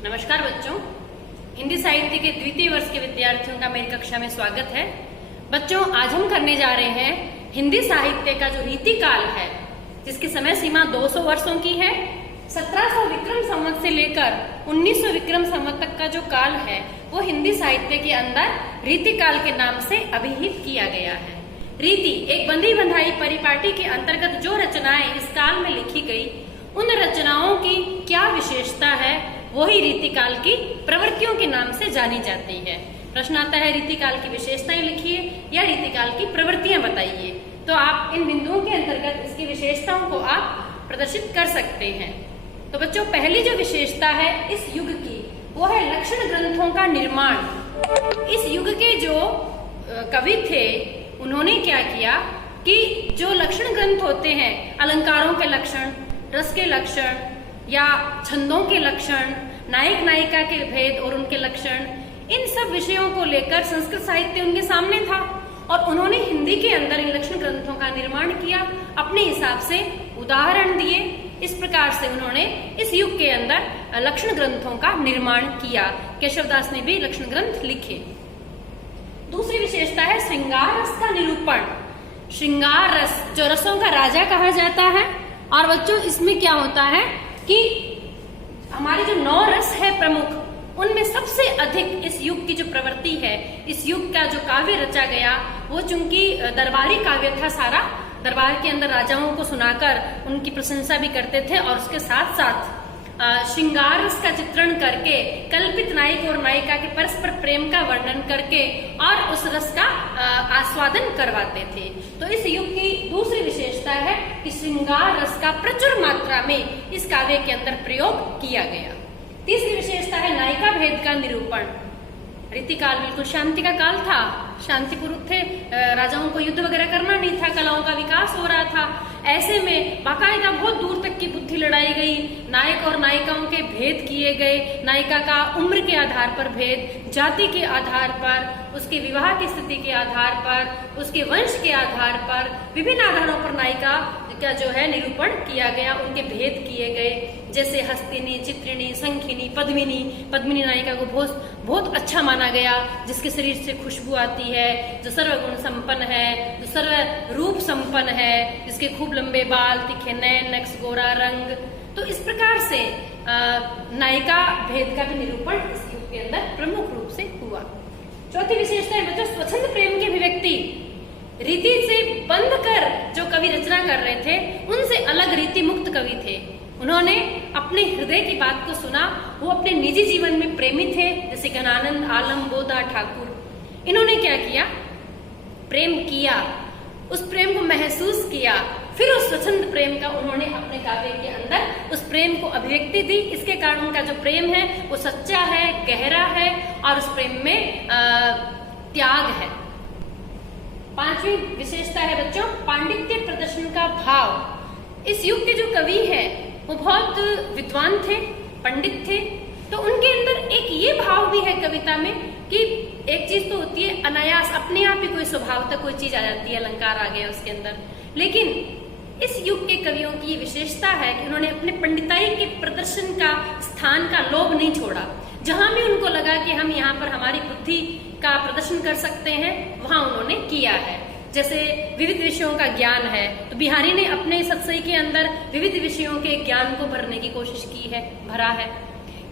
नमस्कार बच्चों, हिंदी साहित्य के द्वितीय वर्ष के विद्यार्थियों का मेरी कक्षा में स्वागत है। बच्चों, आज हम करने जा रहे हैं हिंदी साहित्य का जो रीतिकाल है, जिसकी समय सीमा 200 वर्षों की है। 1700 विक्रम संवत से लेकर 1900 विक्रम संवत तक का जो काल है वो हिंदी साहित्य के अंदर रीतिकाल के नाम से अभिहित किया गया है। रीति एक बंधी बंधाई परिपाटी के अंतर्गत जो रचनाएं इस काल में लिखी गई, उन रचनाओं की क्या विशेषता है, वही रीतिकाल की प्रवृत्तियों के नाम से जानी जाती है। प्रश्न आता है, रीतिकाल की विशेषताएं लिखिए या रीतिकाल की प्रवृत्तियां बताइए। तो आप इन बिंदुओं के अंतर्गत इसकी विशेषताओं को आप प्रदर्शित कर सकते हैं। तो बच्चों, पहली जो विशेषता है इस युग की, वो है लक्षण ग्रंथों का निर्माण। इस युग के जो कवि थे, उन्होंने क्या किया कि जो लक्षण ग्रंथ होते हैं, अलंकारों के लक्षण, रस के लक्षण या छंदों के लक्षण, नायक नायिका के भेद और उनके लक्षण, इन सब विषयों को लेकर संस्कृत साहित्य उनके सामने था और उन्होंने हिंदी के अंदर इन लक्षण ग्रंथों का निर्माण किया, अपने हिसाब से उदाहरण दिए। इस प्रकार से उन्होंने इस युग के अंदर लक्षण ग्रंथों का निर्माण किया। केशवदास ने भी लक्षण ग्रंथ लिखे। दूसरी विशेषता है श्रृंगार रस का निरूपण। श्रृंगार रस जो रसों का राजा कहा जाता है, और बच्चों इसमें क्या होता है कि हमारे जो 9 रस है प्रमुख, उनमें सबसे अधिक इस युग की जो प्रवृत्ति है, इस युग का जो काव्य रचा गया, वो चूंकि दरबारी काव्य था सारा, दरबार के अंदर राजाओं को सुनाकर उनकी प्रशंसा भी करते थे और उसके साथ साथ श्रृंगार रस का चित्रण करके कल्पित नायक और नायिका के परस्पर प्रेम का वर्णन करके और उस रस का आस्वादन करवाते थे। तो इस युग की दूसरी विशेषता है कि श्रृंगार रस का प्रचुर मात्रा में इस काव्य के अंदर प्रयोग किया गया। तीसरी विशेषता है नायिका भेद का निरूपण। रीतिकाल बिल्कुल शांति का काल था, शांतिपूर्वक थे, राजाओं को युद्ध वगैरह करना नहीं था, कलाओं का विकास हो रहा था। ऐसे में बाकायदा बहुत दूर तक की बुद्धि लड़ाई गई, नायक और नायिकाओं के भेद किए गए, नायिका का उम्र के आधार पर भेद, जाति के आधार पर, उसके विवाह की स्थिति के आधार पर, उसके वंश के आधार पर, विभिन्न आधारों पर नायिका का जो है निरूपण किया गया, उनके भेद किए गए। जैसे हस्तिनी, चित्रिणी, संखिनी, पद्मिनी। पद्मिनी नायिका को बहुत अच्छा माना गया, जिसके शरीर से खुशबू आती है, जो सर्वगुण संपन्न है, जो सर्व रूप संपन्न है, जिसके खूब लंबे बाल, तीखे नैन, नक्श गोरा रंग। तो इस प्रकार से नायिका भेद का भी निरूपण इस युग के अंदर प्रमुख रूप से हुआ। चौथी विशेषता है बच्चों स्वच्छंद प्रेम की अभिव्यक्ति। रीति से बंध कर जो कवि रचना कर रहे थे, उनसे अलग रीति मुक्त कवि थे। उन्होंने अपने हृदय की बात को सुना, वो अपने निजी जीवन में प्रेमी थे, जैसे घनानंद, आलम, बोधा, ठाकुर। इन्होंने क्या किया? प्रेम किया, उस प्रेम को महसूस किया, फिर उस स्वच्छंद प्रेम का उन्होंने अपने काव्य के अंदर उस प्रेम को अभिव्यक्ति दी। इसके कारण उनका जो प्रेम है वो सच्चा है, गहरा है और उस प्रेम में त्याग है। पांचवी विशेषता है बच्चों पांडित्य प्रदर्शन का भाव। इस युग के जो कवि हैं वो बहुत विद्वान थे, पंडित थे, तो उनके अंदर एक ये भाव भी है कविता में कि एक चीज तो होती है अनायास, अपने आप ही कोई स्वभाव तक कोई चीज आ जाती है, अलंकार आ गया उसके अंदर। लेकिन इस युग के कवियों की विशेषता है कि उन्होंने अपने पंडिताई के प्रदर्शन का, स्थान का लोभ नहीं छोड़ा। जहां भी उनको लगा कि हम यहाँ पर हमारी बुद्धि का प्रदर्शन कर सकते हैं, वहां उन्होंने किया है। जैसे विविध विषयों का ज्ञान है, तो बिहारी ने अपने सत्सई के अंदर विविध विषयों के ज्ञान को भरने की कोशिश की है, भरा है।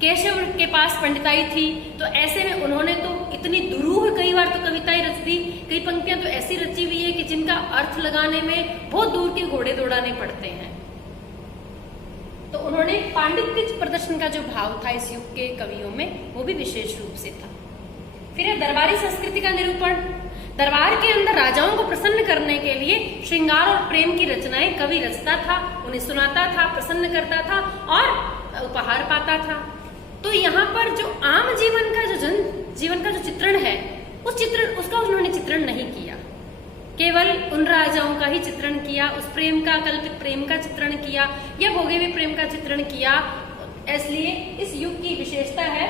केशव के पास पंडिताई थी, तो ऐसे में उन्होंने तो इतनी दुरूह कई बार तो कविताएं रच दी, कई पंक्तियां तो ऐसी रची हुई है कि जिनका अर्थ लगाने में बहुत दूर के घोड़े दौड़ाने पड़ते हैं। तो उन्होंने पांडित्य प्रदर्शन का जो भाव था इस युग के कवियों में, वो भी विशेष रूप से था। फिर है दरबारी संस्कृति का निरूपण। दरबार के अंदर राजाओं को प्रसन्न करने के लिए श्रृंगार और प्रेम की रचनाएं कवि रचता था, उन्हें सुनाता था, प्रसन्न करता था और उपहार पाता था। तो यहाँ पर जो आम जीवन का जो जीवन का जो चित्रण है, उसका उन्होंने चित्रण नहीं किया, केवल उन राजाओं का ही चित्रण किया, उस प्रेम का, कल्पित प्रेम का चित्रण किया या भोगे हुए प्रेम का चित्रण किया। इसलिए इस युग की विशेषता है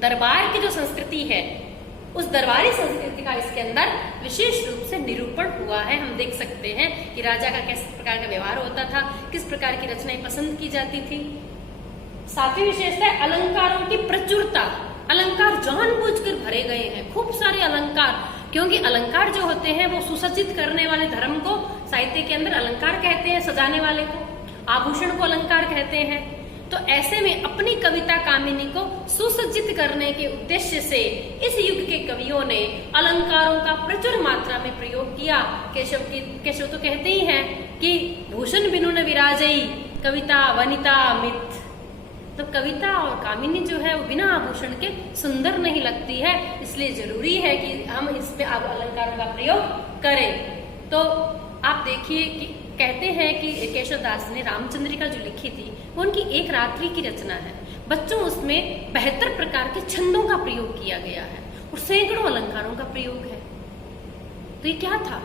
दरबार की जो संस्कृति है, उस दरबारी संस्कृति का इसके अंदर विशेष रूप से निरूपण हुआ है। हम देख सकते हैं कि राजा का किस प्रकार का व्यवहार होता था, किस प्रकार की रचनाएं पसंद की जाती थी। सातवीं विशेषता है अलंकारों की प्रचुरता। अलंकार जानबूझकर भरे गए हैं, खूब सारे अलंकार, क्योंकि अलंकार जो होते हैं वो सुसज्जित करने वाले धर्म को साहित्य के अंदर अलंकार कहते हैं, सजाने वाले को, आभूषण को अलंकार कहते हैं। तो ऐसे में अपनी कविता कामिनी को सुसज्जित करने के उद्देश्य से इस युग के कवियों ने अलंकारों का प्रचुर मात्रा में प्रयोग किया। केशव तो कहते ही हैं कि भूषण बिनु न विराजई कविता वनिता मित। तो कविता और कामिनी जो है वो बिना आभूषण के सुंदर नहीं लगती है, इसलिए जरूरी है कि हम इसमें अब अलंकारों का प्रयोग करें। तो आप देखिए कि कहते हैं कि केशवदास ने रामचंद्रिका जो लिखी थी वो उनकी एक रात्रि की रचना है। बच्चों उसमें 72 प्रकार के छंदों का प्रयोग किया गया है और सैकड़ों अलंकारों का प्रयोग है। तो ये क्या था?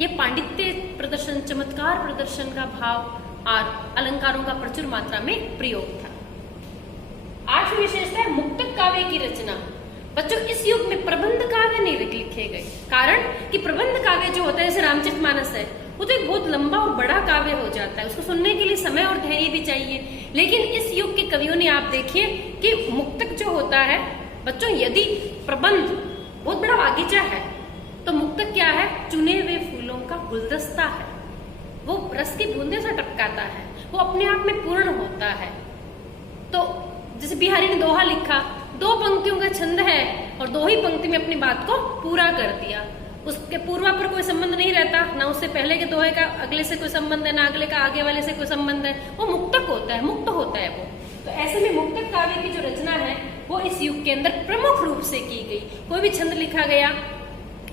ये पांडित्य प्रदर्शन, चमत्कार प्रदर्शन का भाव और अलंकारों का प्रचुर मात्रा में प्रयोग था। आठवीं विशेषता है मुक्तक काव्य की रचना। बच्चों इस युग में प्रबंध काव्य नहीं लिखे गए, कारण कि प्रबंध काव्य जो होता है जैसे रामचरितमानस है वो तो एक बहुत लंबा और बड़ा काव्य हो जाता है, उसको सुनने के लिए समय और धैर्य भी चाहिए। लेकिन इस युग के कवियों ने आप देखिए कि मुक्तक जो होता है बच्चों, यदि प्रबंध बहुत बड़ा बागीचा है तो मुक्तक क्या है? चुने हुए फूलों का गुलदस्ता है, वो रस की बूंदे से टपकाता है, वो अपने आप में पूर्ण होता है। तो जैसे बिहारी ने दोहा लिखा, 2 पंक्तियों का छंद है और 2 ही पंक्ति में अपनी बात को पूरा कर दिया, उसके पूर्वा पर कोई संबंध नहीं रहता, ना उससे पहले के दोहे का अगले से कोई संबंध है, ना अगले का आगे वाले से कोई संबंध है, वो मुक्तक होता है, मुक्त होता है वो। तो ऐसे में मुक्तक काव्य की जो रचना है वो इस युग के अंदर प्रमुख रूप से की गई। कोई भी छंद लिखा गया,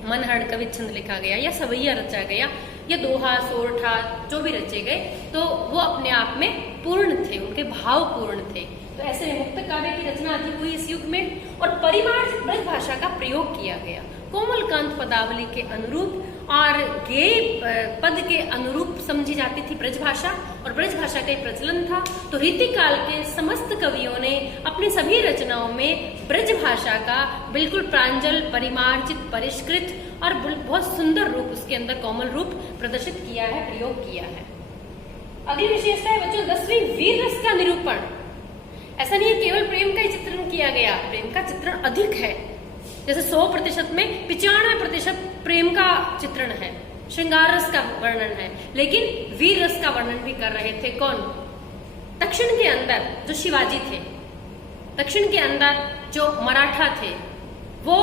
मनहड़ कवि छंद लिखा गया या सवैया रचा गया या दोहा सोरठा जो भी रचे गए, तो वो अपने आप में पूर्ण थे, उनके भाव पूर्ण थे। तो ऐसे में मुक्तक काव्य की रचना अधिक हुई इस युग में और परिमार्जित ब्रज भाषा का प्रयोग किया गया। कोमलकांत पदावली के अनुरूप और गेय पद के अनुरूप समझी जाती थी ब्रज भाषा, और ब्रज भाषा का प्रचलन था। तो रीतिकाल के समस्त कवियों ने अपनी सभी रचनाओं में ब्रज भाषा का बिल्कुल प्रांजल, परिमार्जित, परिष्कृत और बहुत सुंदर रूप, उसके अंदर कोमल रूप प्रदर्शित किया है, प्रयोग किया है। अगली विशेषता है बच्चों 10वीं वीर रस का निरूपण। ऐसा नहीं है केवल प्रेम का ही चित्रण किया गया, प्रेम का चित्रण अधिक है। जैसे 100% में 95% प्रेम का चित्रण है, श्रृंगार रस का वर्णन है, लेकिन वीर रस का वर्णन भी कर रहे थे कौन? दक्षिण के अंदर जो शिवाजी थे, दक्षिण के अंदर जो मराठा थे, वो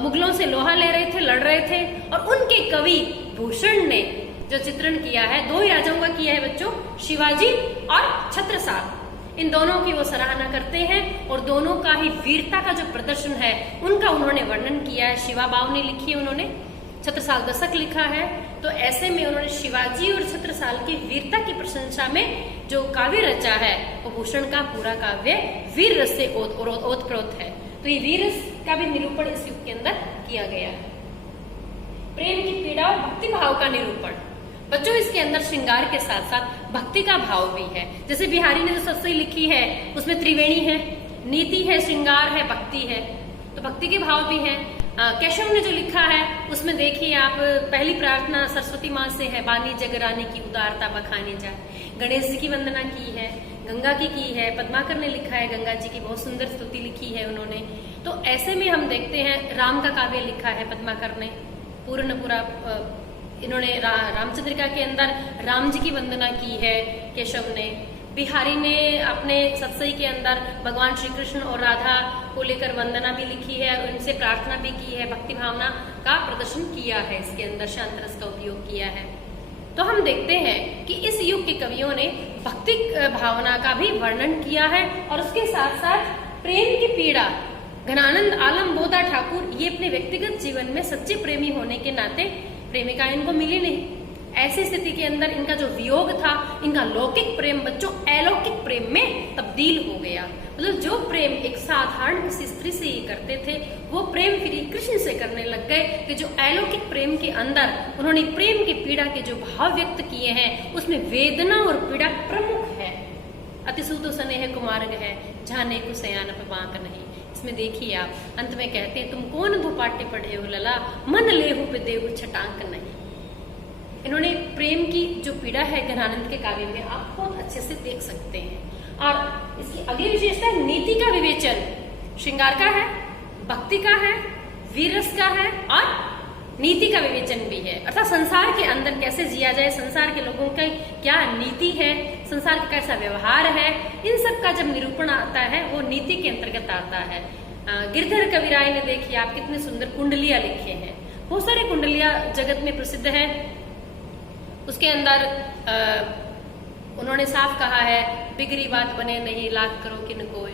मुगलों से लोहा ले रहे थे, लड़ रहे थे, और उनके कवि भूषण ने जो चित्रण किया है 2 ही राजाओं का किया है बच्चों, शिवाजी और छत्रसाल। इन दोनों की वो सराहना करते हैं और दोनों का ही वीरता का जो प्रदर्शन है उनका उन्होंने वर्णन किया है। शिवा बाव ने लिखी है, उन्होंने छत्रसाल दशक लिखा है। तो ऐसे में उन्होंने शिवाजी और छत्रसाल की वीरता की प्रशंसा में जो काव्य रचा है वो भूषण का पूरा काव्य वीर रस से ओतप्रोत है। तो ये वीर रस का भी निरूपण इस युग के अंदर किया गया है। प्रेम की पीड़ा और भक्ति भाव का निरूपण। बच्चों इसके अंदर श्रृंगार के साथ साथ भक्ति का भाव भी है। जैसे बिहारी ने जो सत्सई लिखी है उसमें त्रिवेणी है, नीति है, श्रृंगार है, भक्ति है, तो भक्ति के भाव भी हैं। केशव ने जो लिखा है उसमें देखिए आप, पहली प्रार्थना सरस्वती माँ से है, बानी जगरानी की उदारता बखाने जाए। गणेश जी की वंदना की है, गंगा की है, पद्माकर ने लिखा है, गंगा जी की बहुत सुंदर स्तुति लिखी है उन्होंने। तो ऐसे में हम देखते हैं राम का काव्य लिखा है पद्माकर ने, पूरा इन्होंने रामचंद्रिका के अंदर राम जी की वंदना की है केशव ने। बिहारी ने अपने सत्सई के अंदर भगवान श्री कृष्ण और राधा को लेकर वंदना भी लिखी है और उनसे प्रार्थना भी की है, भक्ति भावना का प्रदर्शन किया है, इसके अंदर शांत रस का उपयोग किया है। तो हम देखते हैं कि इस युग के कवियों ने भक्ति भावना का भी वर्णन किया है और उसके साथ साथ प्रेम की पीड़ा। घनानंद आलम बोधा ठाकुर ये अपने व्यक्तिगत जीवन में सच्चे प्रेमी होने के नाते प्रेमिका इनको मिली नहीं। ऐसी स्थिति के अंदर इनका जो वियोग था, इनका लौकिक प्रेम बच्चों अलौकिक प्रेम में तब्दील हो गया। मतलब जो प्रेम एक साधारण किसी स्त्री से ही करते थे वो प्रेम फिर कृष्ण से करने लग गए। कि जो अलौकिक प्रेम के अंदर उन्होंने प्रेम की पीड़ा के जो भाव व्यक्त किए हैं उसमें वेदना और पीड़ा प्रमुख है। अतिसूत स्नेह कुमार्ग है, जाने को सयान बांक नहीं। इसमें देखिए आप अंत में कहते हैं, तुम कौन धुपाटे पढ़े हो लला, मन लेहु पे देहु छटांक नहीं। इन्होंने प्रेम की जो पीड़ा है घनानंद के काव्य में आप बहुत अच्छे से देख सकते हैं। और इसके अगली विशेषता है नीति का विवेचन। श्रृंगार का है, भक्ति का है, वीर रस का है और नीति का विवेचन भी है। अर्थात संसार के अंदर कैसे जिया जाए, संसार के लोगों की क्या नीति है, संसार का कैसा व्यवहार है, इन सब का जब निरूपण आता है वो नीति के अंतर्गत आता है। गिरधर कविराय ने देखिए आप कितने सुंदर कुंडलियां लिखे हैं, बहुत सारे कुंडलियां जगत में प्रसिद्ध है। उसके अंदर उन्होंने साफ कहा है, बिगड़ी बात बने नहीं लाख करो किन कोय,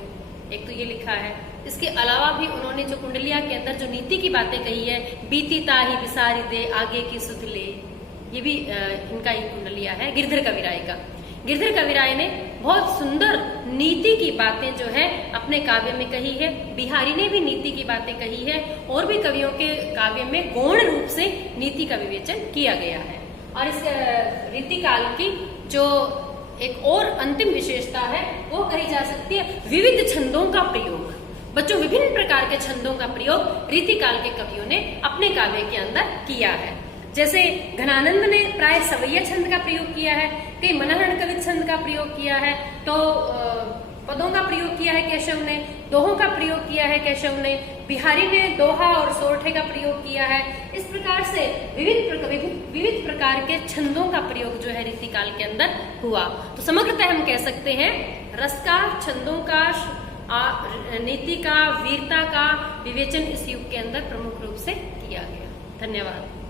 एक तो ये लिखा है। इसके अलावा भी उन्होंने जो कुंडलिया के अंदर जो नीति की बातें कही है, बीती ताही विसारी दे आगे की सुध ले, ये भी इनका ही कुंडलिया है गिरधर कविराय का। गिरधर कविराय ने बहुत सुंदर नीति की बातें जो है अपने काव्य में कही है। बिहारी ने भी नीति की बातें कही है और भी कवियों के काव्य में गौण रूप से नीति का विवेचन किया गया है। और इस रीतिकाल की जो एक और अंतिम विशेषता है वो कही जा सकती है विविध छंदों का प्रयोग। बच्चों, विभिन्न प्रकार के छंदों का प्रयोग रीतिकाल के कवियों ने अपने काव्य के अंदर किया है। जैसे घनानंद ने प्राय सवैया छंद का प्रयोग किया है, कई मनहरण कवित छंद का प्रयोग किया है, तो पदों का प्रयोग किया है केशव ने, दोहों का प्रयोग किया है केशव ने, बिहारी ने दोहा और सोरठे का प्रयोग किया है। इस प्रकार से विविध प्रकार के छंदों का प्रयोग जो है रीतिकाल के अंदर हुआ। तो समग्रतः हम कह सकते हैं रस का, छंदों का, नीति का, वीरता का विवेचन इस युग के अंदर प्रमुख रूप से किया गया। धन्यवाद।